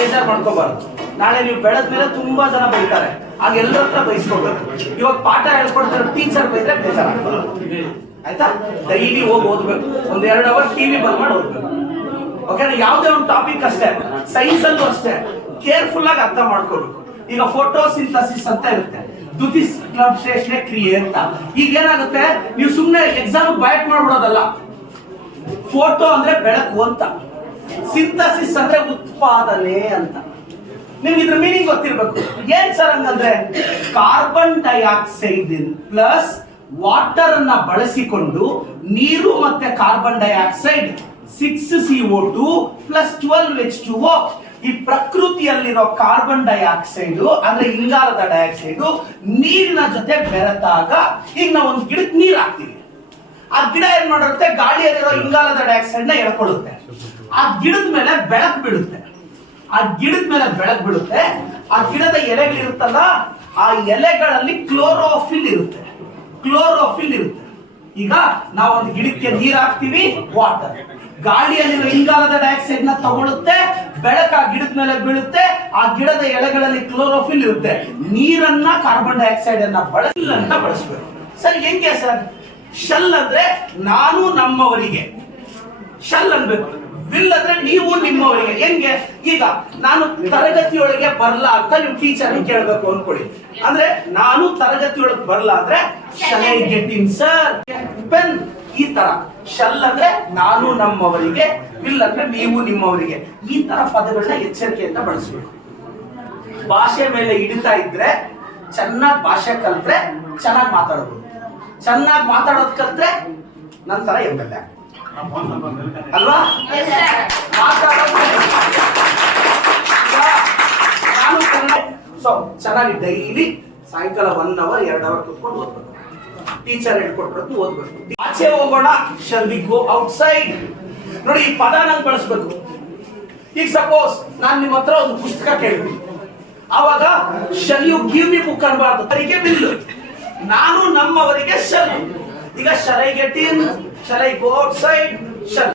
ಬೇಜಾರು ಮಾಡ್ಕೋಬಾರ್ದು. ನಾಳೆ ನೀವು ಬೆಳೆದ ಮೇಲೆ ತುಂಬಾ ಜನ ಬೈತಾರೆ, ಆಗ ಎಲ್ಲರ ಹತ್ರ ಬೈಸ್ಕೋಬೇಕು. ಇವಾಗ ಪಾಠ ಹೇಳ್ಕೊಡ್ತಾರೆ ಟೀಚರ್ ಬೈದ್ರೆ ಬೇಜಾರಾಗ್ತದೆ, ಆಯ್ತಾ? ಡೈಲಿ ಹೋಗಿ ಓದ್ಬೇಕು, ಒಂದ್ 2 ಅವರ್ ಟಿವಿ ಬಂದ್ ಮಾಡಿ ಓದ್ಬೇಕು. ಓಕೆ, ಯಾವ್ದೇ ಒಂದು ಟಾಪಿಕ್ ಅಷ್ಟೇ, ಸೈನ್ಸ್ ಅಲ್ಲೂ ಅಷ್ಟೇ ಕೇರ್ಫುಲ್ ಆಗಿ ಅರ್ಥ ಮಾಡ್ಕೋಬೇಕು. ಈಗ ಫೋಟೋಸಿಂಥಸಿಸ್ ಅಂತ ಇರುತ್ತೆ, ದ್ಯುತಿ ಸಂಶ್ಲೇಷಣೆ ಕ್ರಿಯೆ ಅಂತ. ಈಗ ಏನಾಗುತ್ತೆ, ನೀವು ಸುಮ್ಮನೆ ಎಕ್ಸಾಮ್ ಬಯಟ್ ಮಾಡ್ಬಿಡೋದಲ್ಲ. ಫೋಟೋ ಅಂದ್ರೆ ಬೆಳಕು ಅಂತ, ಸಿಂಥಸಿಸ್ ಅಂದ್ರೆ ಉತ್ಪಾದನೆ ಅಂತ. ನಿಮ್ಗೆ ಇದ್ರ ಮೀನಿಂಗ್ ಗೊತ್ತಿರ್ಬೇಕು. ಏನ್ ಸರ್ ಹಂಗಂದ್ರೆ, ಕಾರ್ಬನ್ ಡೈಆಕ್ಸೈಡ್ ಪ್ಲಸ್ ವಾಟರ್ ಅನ್ನ ಬಳಸಿಕೊಂಡು ನೀರು ಮತ್ತೆ carbon dioxide 6CO2 plus 12H2O, ಈ ಪ್ರಕೃತಿಯಲ್ಲಿರೋ ಕಾರ್ಬನ್ ಡೈಆಕ್ಸೈಡ್ ಅಂದ್ರೆ ಇಂಗಾಲದ ಡೈಆಕ್ಸೈಡ್ ನೀರಿನ ಜೊತೆ ಬೆರೆತಾಗ, ಈಗ ನಾವು ಒಂದು ಗಿಡಕ್ಕೆ ನೀರು ಹಾಕ್ತೀವಿ, ಆ ಗಿಡ ಏನ್ ಮಾಡಿರುತ್ತೆ, ಗಾಳಿಯಲ್ಲಿರೋ ಇಂಗಾಲದ ಡೈಆಕ್ಸೈಡ್ ನ ಎಳ್ಕೊಳ್ಳುತ್ತೆ. ಆ ಗಿಡದ ಮೇಲೆ ಬೆಳಕು ಬೀಳುತ್ತೆ, ಆ ಗಿಡದ ಎಲೆಗಳಿರುತ್ತಲ್ಲ, ಆ ಎಲೆಗಳಲ್ಲಿ ಕ್ಲೋರೋಫಿಲ್ ಇರುತ್ತೆ. ಈಗ ನಾವೊಂದು ಗಿಡಕ್ಕೆ ನೀರ್ ಹಾಕ್ತಿವಿ, ವಾಟರ್, ಗಾಳಿಯಲ್ಲಿರೋ ಇಂಗಾಲದ ಡೈಆಕ್ಸೈಡ್ ನ ತಗೊಳುತ್ತೆ, ಬೆಳಕು ಆ ಗಿಡದ ಮೇಲೆ ಬೀಳುತ್ತೆ, ಆ ಗಿಡದ ಎಲೆಗಳಲ್ಲಿ ಕ್ಲೋರೋಫಿಲ್ ಇರುತ್ತೆ. ನೀರನ್ನ ಕಾರ್ಬನ್ ಡೈಆಕ್ಸೈಡ್ ಅನ್ನ ಬಳಸಬೇಕು. ಸರ್ ಹೆಂಗೆ ಸರ್? ಶಲ್ ಅಂದ್ರೆ ನಾನು ನಮ್ಮವರಿಗೆ, ಶಲ್ ಅನ್ಬೇಕು. ವಿಲ್ ಅಂದ್ರೆ ನೀವು ನಿಮ್ಮವರಿಗೆ. ಹೆಂಗೆ? ಈಗ ನಾನು ತರಗತಿಯೊಳಗೆ ಬರಲ್ಲ ಅಂತ ನೀವು ಟೀಚರ್ ಕೇಳಬೇಕು ಅನ್ಕೊಳ್ಳಿ. ಅಂದ್ರೆ ನಾನು ತರಗತಿಯೊಳಗೆ ಬರಲ್ಲ ಅಂದ್ರೆ shall I get in sir pen, ಈ ತರ. ಶಲ್ ಅಂದ್ರೆ ನಾನು ನಮ್ಮವರಿಗೆ, ವಿಲ್ ಅಂದ್ರೆ ನೀವು ನಿಮ್ಮವರಿಗೆ. ಈ ತರ ಪದಗಳನ್ನ ಎಚ್ಚರಿಕೆಯಿಂದ ಬಳಸಬೇಕು. ಭಾಷೆ ಮೇಲೆ ಹಿಡಿತಾ ಇದ್ರೆ, ಚೆನ್ನಾಗಿ ಭಾಷೆ ಕಲ್ತ್ರೆ ಚೆನ್ನಾಗಿ ಮಾತಾಡಬಹುದು. ಚೆನ್ನಾಗಿ ಮಾತಾಡೋದು ಕಲ್ತ್ರೆ ನಂತರ ಎಂಬಲ್ಲ ಅಲ್ವಾ? ಚೆನ್ನಾಗಿ ಡೈಲಿ ಸಾಯಂಕಾಲ 1 ಅವರ್ 2 ಅವರ್ ಕುತ್ಕೊಂಡು ಓದ್ಬೇಕು. ಟೀಚರ್ ಹೇಳ್ಕೊಟ್ರದ್ದು ಓದ್ಬೇಕು. ಆಚೆ ಹೋಗೋಣ, ಶಲ್ ವಿ ಗೋ ಔಟ್ಸೈಡ್. ನೋಡಿ, ಈ ಪದ ನಾನು ಬಳಸ್ಬೇಕು. ಈಗ ಸಪೋಸ್ ನಾನು ನಿಮ್ಮ ಹತ್ರ ಒಂದು ಪುಸ್ತಕ ಕೇಳ್ತೀನಿ, ಆವಾಗ shall you give me book ಅನ್ಬಾರ್ದು, ಅವರಿಗೆ ಬಿಲ್. ನಾನು ನಮ್ಮವರಿಗೆ ಶಲ್. ಈಗ shall I get in, shall I go outside, shall